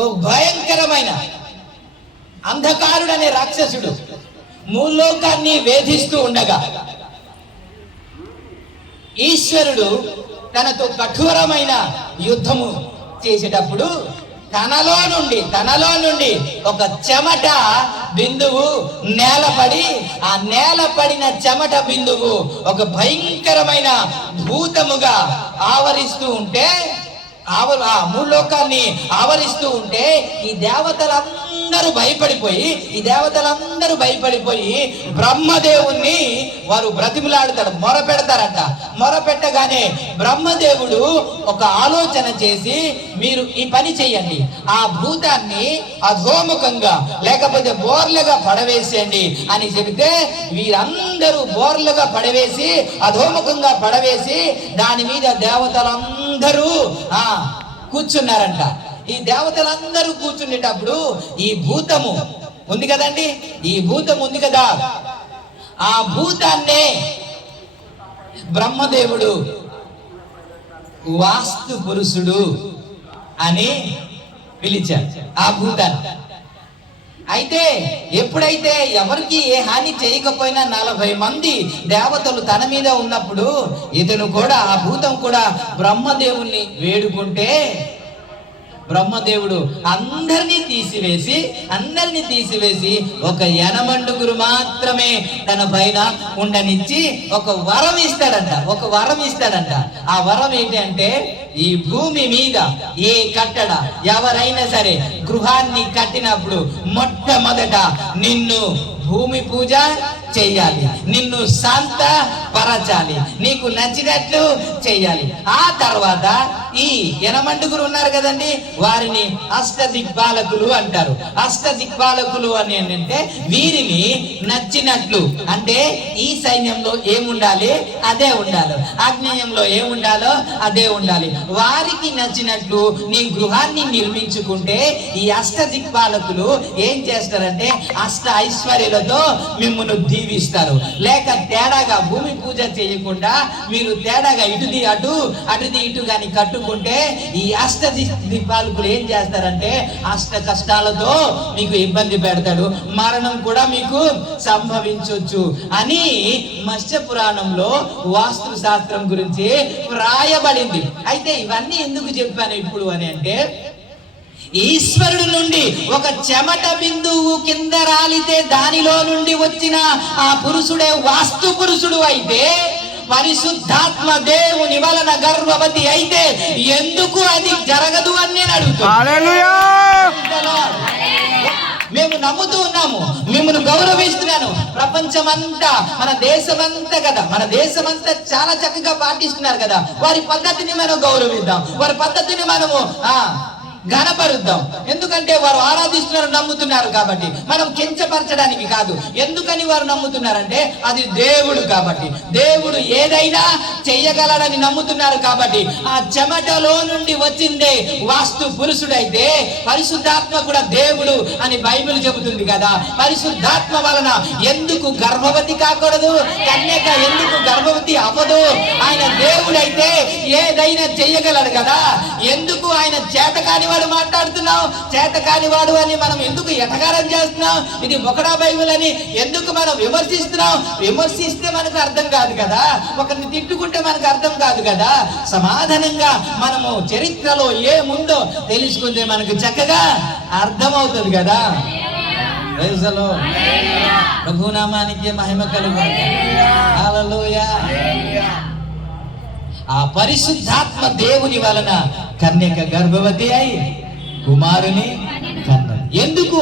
ఓ భయంకరమైన అంధకారుడనే రాక్షసుడు మూలోకాన్ని వేధిస్తూ ఉండగా ఈశ్వరుడు తనతో కఠోరమైన యుద్ధము చేసేటప్పుడు తనలో నుండి ఒక చెమట బిందువు నేలపడి, ఆ నేలపడిన చెమట బిందువు ఒక భయంకరమైన భూతముగా ఆవరిస్తూ ఉంటే, ఆ మూలోకాన్ని ఆవరిస్తూ ఉంటే ఈ దేవతలందరూ భయపడిపోయి బ్రహ్మదేవుణ్ణి వారు బ్రతిమలాడుతారు, మొరపెడతారంట. మొరపెట్టగానే బ్రహ్మదేవుడు ఒక ఆలోచన చేసి, మీరు ఈ పని చెయ్యండి, ఆ భూతాన్ని అధోముఖంగా లేకపోతే బోర్లుగా పడవేసేయండి అని చెబితే వీరందరూ బోర్లుగా పడవేసి, అధోముఖంగా పడవేసి దాని మీద దేవతలందరూ కూర్చున్నారంట. ఈ దేవతలందరూ కూర్చునేటప్పుడు ఈ భూతము ఉంది కదండి, ఈ భూతం ఉంది కదా, ఆ భూతాన్నే బ్రహ్మదేవుడు వాస్తు పురుషుడు అని పిలిచారు ఆ భూతాన్ని. అయితే ఎప్పుడైతే ఎవరికి ఏ హాని చేయకపోయినా 40 మంది దేవతలు తన మీద ఉన్నప్పుడు ఇతను కూడా, ఆ భూతం కూడా బ్రహ్మదేవుణ్ణి వేడుకుంటే బ్రహ్మదేవుడు అందరినీ తీసివేసి ఒక యనమండుగురు మాత్రమే తన పైన ఉండనిచ్చి ఒక వరం ఇస్తాడంట. ఆ వరం ఏంటి అంటే, ఈ భూమి మీద ఏ కట్టడ ఎవరైనా సరే గృహాన్ని కట్టినప్పుడు మొట్టమొదట నిన్ను భూమి పూజ చెయ్యాలి, నిన్ను శాంత పరచాలి, నీకు నచ్చినట్లు చెయ్యాలి. ఆ తర్వాత ఈ యనమండుగురు ఉన్నారు కదండి, వారిని అష్టదిక్పాలకులు అంటారు. అష్టదిక్పాలకులు అని అంటే వీరిని నచ్చినట్లు, అంటే ఈ సైన్యంలో ఏముండాలి అదే ఉండాలి, ఆగ్నేయంలో ఏముండాలో అదే ఉండాలి, వారికి నచ్చినట్లు నీ గృహాన్ని నిర్మించుకుంటే ఈ అష్టదిక్పాలకులు ఏం చేస్తారంటే అష్ట ఐశ్వర్యాలతో మిమ్మల్ని దీవిస్తారు. లేక తేడాగా భూమి పూజ చేయకుండా మీరు తేడాగా ఇటుది ఇటు గాని కట్టుకుంటే ఈ అష్టదిక్పాలకులు ఏం చేస్తారంటే అష్ట కష్టాలతో మీకు ఇబ్బంది పెడతాడు, మరణం కూడా మీకు సంభవించవచ్చు అని మత్స్య పురాణంలో వాస్తు శాస్త్రం గురించి వ్రాయబడింది. అయితే ఇవన్నీ ఎందుకు చెప్పాను ఇప్పుడు అని అంటే, ఈశ్వరుడు నుండి ఒక చెమట బిందువు కింద రాలితే దానిలో నుండి వచ్చిన ఆ పురుషుడే వాస్తు పురుషుడు అయితే, పరిశుద్ధాత్మ దేవుని వలన గర్భవతి అయితే ఎందుకు అది జరగదు అని నేను అడుగుతున్నాను. మేము నమ్ముతూ ఉన్నాము, మిమ్మల్ని గౌరవిస్తున్నాను. ప్రపంచమంతా మన దేశమంతా చాలా చక్కగా పాటిస్తున్నారు కదా, వారి పద్ధతిని మనం గౌరవిద్దాం, వారి పద్ధతిని మనము ఘనపరుద్దాం. ఎందుకంటే వారు ఆరాధిస్తున్నారు, నమ్ముతున్నారు కాబట్టి. మనం కించపరచడానికి కాదు. ఎందుకని వారు నమ్ముతున్నారంటే అది దేవుడు కాబట్టి, దేవుడు ఏదైనా చెయ్యగలడని నమ్ముతున్నారు కాబట్టి. ఆ చెమటలో నుండి వచ్చిందే వాస్తు పురుషుడైతే పరిశుద్ధాత్మ కూడా దేవుడు అని బైబిల్ చెబుతుంది కదా. పరిశుద్ధాత్మ వలన ఎందుకు గర్భవతి కాకూడదు, కన్యక ఎందుకు గర్భవతి అవ్వదు? ఆయన దేవుడైతే ఏదైనా చెయ్యగలడు కదా. ఎందుకు ఆయన చేతకాని వాడు మాట్లాడుతున్నావు, చేతకాని వాడు అని మనం ఎందుకు ఎటకారం చేస్తున్నాం? ఇది ఒకడా బైబిల్ అని ఎందుకు మనం విమర్శిస్తున్నాం? విమర్శిస్తే మనకు అర్థం కాదు కదా, ఒకరిని తిట్టుకుంటే మనకు అర్థం కాదు కదా. సమాధానంగా మనము చరిత్రలో ఏముందో తెలుసుకుంటే మనకు చక్కగా అర్థమవుతుంది కదా. ప్రభునామానికి మహిమ కలుగును. హల్లెలూయా. ఆ పరిశుద్ధాత్మ దేవుని వలన కన్యక గర్భవతి అయి కుమారుని కన్నది. ఎందుకు